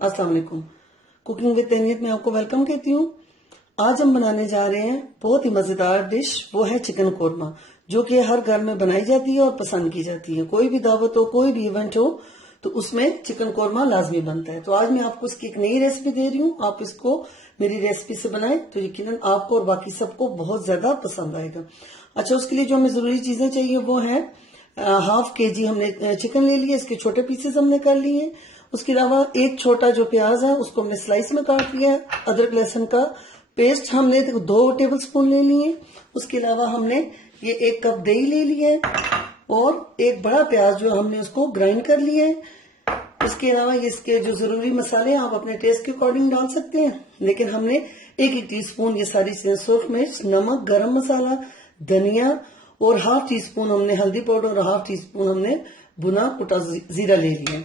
अस्सलाम वालेकुम। Cooking with तहनीत में आपको वेलकम कहती हूँ। आज हम बनाने जा रहे हैं बहुत ही मजेदार डिश, वो है चिकन कोरमा, जो कि हर घर में बनाई जाती है और पसंद की जाती है। कोई भी दावत हो, कोई भी इवेंट हो, तो उसमें चिकन कोरमा लाजमी बनता है। तो आज मैं आपको इसकी एक नई रेसिपी दे रही हूँ। आप इसको मेरी रेसिपी से बनाएं तो यकीनन आपको और बाकी सबको बहुत ज्यादा पसंद आएगा। अच्छा, उसके लिए जो हमें जरूरी चीजें चाहिए वो है हाफ केजी हमने चिकन ले लिया, इसके छोटे पीसेस हमने कर लिए। उसके अलावा एक छोटा जो प्याज है उसको हमने स्लाइस में काट लिया है। अदरक लहसुन का पेस्ट हमने 2 टेबल स्पून ले लिए। उसके अलावा हमने ये 1 कप दही ले लिया है और एक बड़ा प्याज जो हमने उसको ग्राइंड कर लिया है। इसके अलावा इसके जो जरूरी मसाले आप अपने टेस्ट के अकॉर्डिंग डाल सकते हैं, लेकिन हमने 1 टीस्पून ये सारी चीजें, सुर्ख मिर्च, नमक, गरम मसाला, धनिया और हाफ टी स्पून हमने हल्दी पाउडर और हाफ टी स्पून हमने भुना कुटा जीरा ले लिया।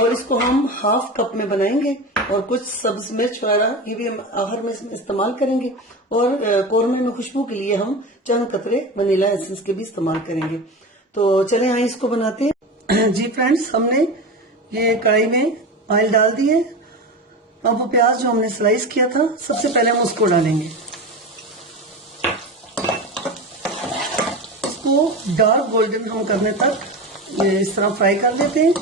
और इसको हम हाफ कप में बनाएंगे और कुछ सब्ज मिर्च वगैरह ये भी हम आखिर में इसमें इस्तेमाल करेंगे। और कोरमे में खुशबू के लिए हम चंद कतरे वनीला एसेंस के भी इस्तेमाल करेंगे। तो चले आइए इसको बनाते हैं। जी फ्रेंड्स, हमने ये कढ़ाई में ऑयल डाल दिए। अब वो प्याज जो हमने स्लाइस किया था, सबसे पहले हम उसको डालेंगे। इसको डार्क गोल्डन हम करने तक इस तरह फ्राई कर लेते हैं।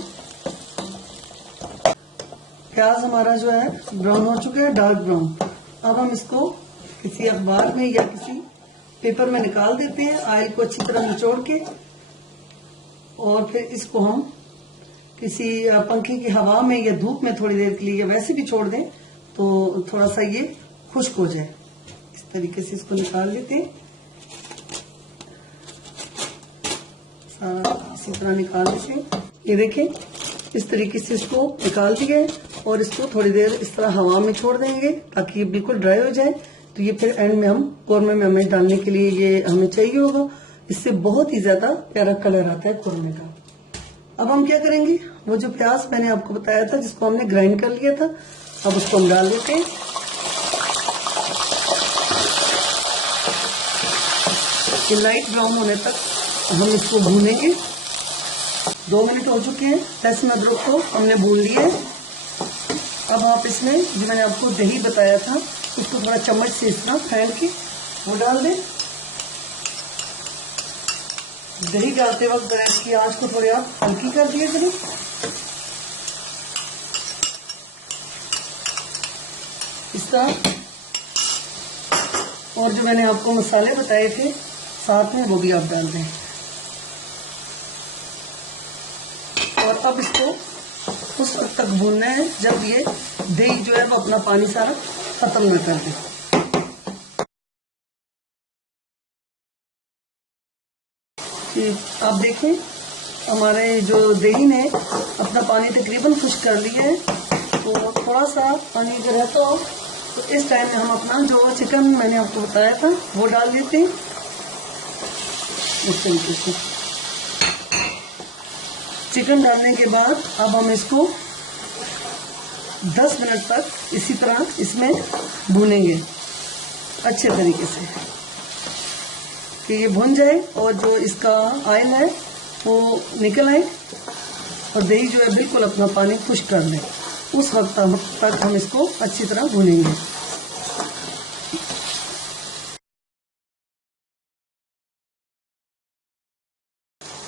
प्याज हमारा जो है ब्राउन हो चुका है, डार्क ब्राउन। अब हम इसको किसी अखबार में या किसी पेपर में निकाल देते हैं, ऑयल को अच्छी तरह निचोड़ के। और फिर इसको हम किसी पंखे की हवा में या धूप में थोड़ी देर के लिए या वैसे भी छोड़ दें तो थोड़ा सा ये खुश्क हो जाए। इस तरीके से इसको निकाल लेते हैं, सारा इसी तरह निकाल लेते हैं। ये देखें, इस तरीके से इसको निकाल दिए और इसको थोड़ी देर इस तरह हवा में छोड़ देंगे ताकि ये बिल्कुल ड्राई हो जाए। तो ये फिर एंड में हम कोरमे में हमें डालने के लिए ये हमें चाहिए होगा। इससे बहुत ही ज्यादा प्यारा कलर आता है कोरमे का। अब हम क्या करेंगे, वो जो प्याज मैंने आपको बताया था जिसको हमने ग्राइंड कर लिया था, अब उसको हम डाल देते हैं। ये लाइट ब्राउन होने तक हम इसको भूनेंगे। 2 मिनट हो चुके हैं। लहसुन अदरक को हमने भून लिया है। अब आप इसमें जो मैंने आपको दही बताया था उसको थोड़ा चम्मच से इस तरह फेंट के वो डाल दें। दही डालते वक्त गैस की आंच को थोड़ी आप हल्की कर दिए करें। इस तरह। और जो मैंने आपको मसाले बताए थे साथ में वो भी आप डाल दें। और अब इसको उस वक्त तक भूनना है जब ये दही जो है वो अपना पानी सारा खत्म न कर दे। आप देखें, हमारे जो दही ने अपना पानी तकरीबन खुश्क कर लिया है। तो थोड़ा सा पानी अगर रहता हो तो इस टाइम में हम अपना जो चिकन मैंने आपको बताया था वो डाल देते हैं। इस तरीके से चिकन डालने के बाद अब हम इसको 10 मिनट तक इसी तरह इसमें भूनेंगे अच्छे तरीके से कि ये भुन जाए और जो इसका ऑयल है वो निकल आए और दही जो है बिल्कुल अपना पानी खुश्क कर ले। उस वक्त तक हम इसको अच्छी तरह भूनेंगे।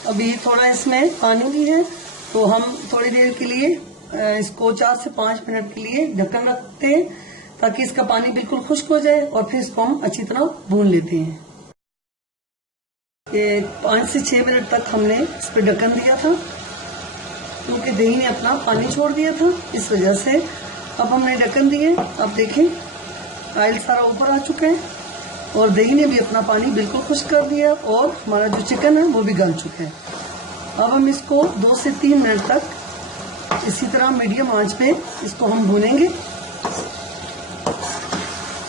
अभी थोड़ा इसमें पानी भी है तो हम थोड़ी देर के लिए इसको 4 से 5 मिनट के लिए ढक्कन रखते हैं ताकि इसका पानी बिल्कुल खुश्क हो जाए और फिर इसको हम अच्छी तरह भून लेते हैं। ये 5 से 6 मिनट तक हमने इस पर ढक्कन दिया था क्योंकि दही ने अपना पानी छोड़ दिया था, इस वजह से। अब हमने ढक्कन दिए, अब देखें ऑयल सारा ऊपर आ चुका है और दही ने भी अपना पानी बिल्कुल खुश्क कर दिया और हमारा जो चिकन है वो भी गल चुका है। अब हम इसको 2 से 3 मिनट तक इसी तरह मीडियम आंच पे इसको हम भूनेंगे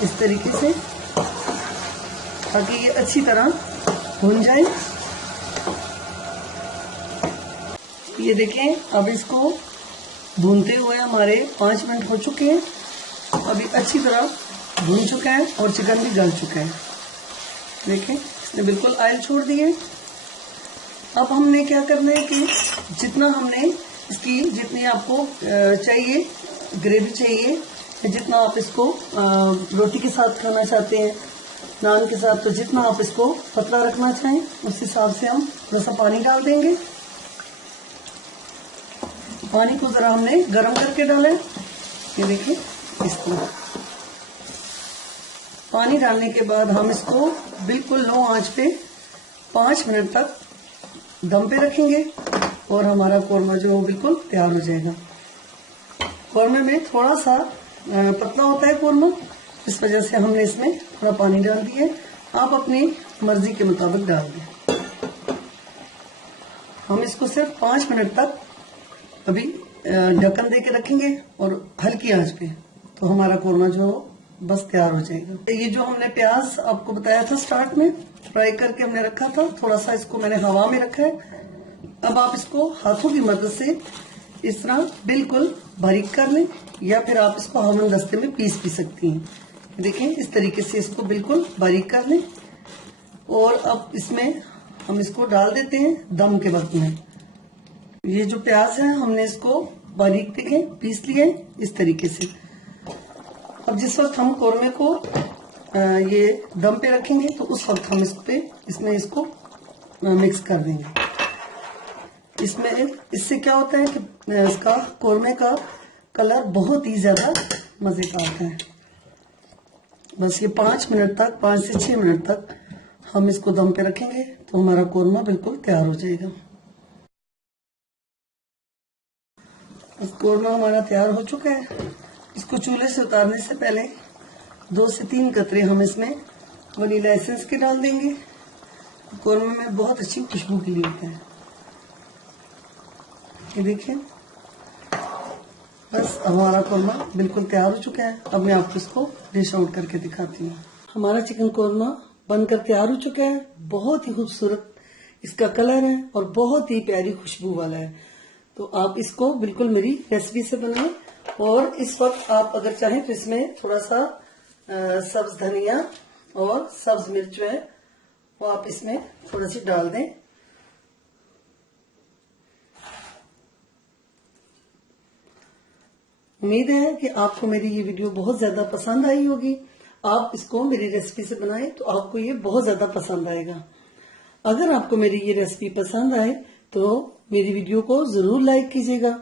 इस तरीके से ताकि ये अच्छी तरह भून जाए। ये देखें, अब इसको भूनते हुए हमारे 5 मिनट हो चुके हैं। अभी अच्छी तरह भून चुका है और चिकन भी गल चुका है। देखें, इसने बिल्कुल ऑयल छोड़ दिए। अब हमने क्या करना है कि जितना हमने इसकी जितनी आपको चाहिए ग्रेवी चाहिए, जितना आप इसको रोटी के साथ खाना चाहते हैं, नान के साथ, तो जितना आप इसको पतला रखना चाहें उस हिसाब से हम थोड़ा सा पानी डाल देंगे। पानी को जरा हमने गर्म करके डाला है, ये देखिए इस तरह। पानी डालने के बाद हम इसको बिल्कुल लो आंच पे 5 मिनट तक दम पे रखेंगे और हमारा कोरमा जो बिल्कुल तैयार हो जाएगा। कोरमे में थोड़ा सा पतला होता है कोरमा, इस वजह से हमने इसमें थोड़ा पानी डाल दिया। आप अपनी मर्जी के मुताबिक डाल दें। हम इसको सिर्फ 5 मिनट तक अभी ढक्कन दे के रखेंगे और हल्की आंच पे, तो हमारा कोरमा जो बस तैयार हो जाएगा। ये जो हमने प्याज आपको बताया था स्टार्ट में फ्राई करके हमने रखा था, थोड़ा सा इसको मैंने हवा में रखा है। अब आप इसको हाथों की मदद से इस तरह बिल्कुल बारीक कर लें, या फिर आप इसको हमन दस्ते में पीस भी सकती हैं। देखें इस तरीके से इसको बिल्कुल बारीक कर लें और अब इसमें हम इसको डाल देते हैं दम के वक्त में। ये जो प्याज है हमने इसको बारीक देखें पीस लिया है इस तरीके से। अब जिस वक्त हम कोरमे को ये दम पे रखेंगे तो उस वक्त हम इसमें इसको मिक्स कर देंगे। इसमें इससे क्या होता है कि इसका कोरमे का कलर बहुत ही ज्यादा मजे का आता है। बस ये 5 मिनट तक, 5 से 6 मिनट तक हम इसको दम पे रखेंगे तो हमारा कोरमा बिल्कुल तैयार हो जाएगा। बस कोरमा हमारा तैयार हो चुका है। इसको चूल्हे से उतारने से पहले 2 से 3 कतरे हम इसमें वनीला एसेंस के डाल देंगे। कोरमे में बहुत अच्छी खुशबू के लिए होता है। ये देखिए बस हमारा कोरमा बिल्कुल तैयार हो चुका है। अब मैं आपको इसको डिश आउट करके दिखाती हूँ। हमारा चिकन कोरमा बनकर तैयार हो चुका है। बहुत ही खूबसूरत इसका कलर है और बहुत ही प्यारी खुशबू वाला है। तो आप इसको बिल्कुल मेरी रेसिपी से बनाएं। और इस वक्त आप अगर चाहें तो इसमें थोड़ा सा सब्ज धनिया और सब्ज मिर्च जो है वो आप इसमें थोड़ा सी डाल दें। उम्मीद है कि आपको मेरी ये वीडियो बहुत ज्यादा पसंद आई होगी। आप इसको मेरी रेसिपी से बनाएं तो आपको ये बहुत ज्यादा पसंद आएगा। अगर आपको मेरी ये रेसिपी पसंद आए तो मेरी वीडियो को जरूर लाइक कीजिएगा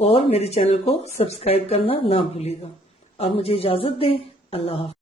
और मेरे चैनल को सब्सक्राइब करना ना भूलिएगा। अब मुझे इजाजत दें। अल्लाह हाफ़िज़।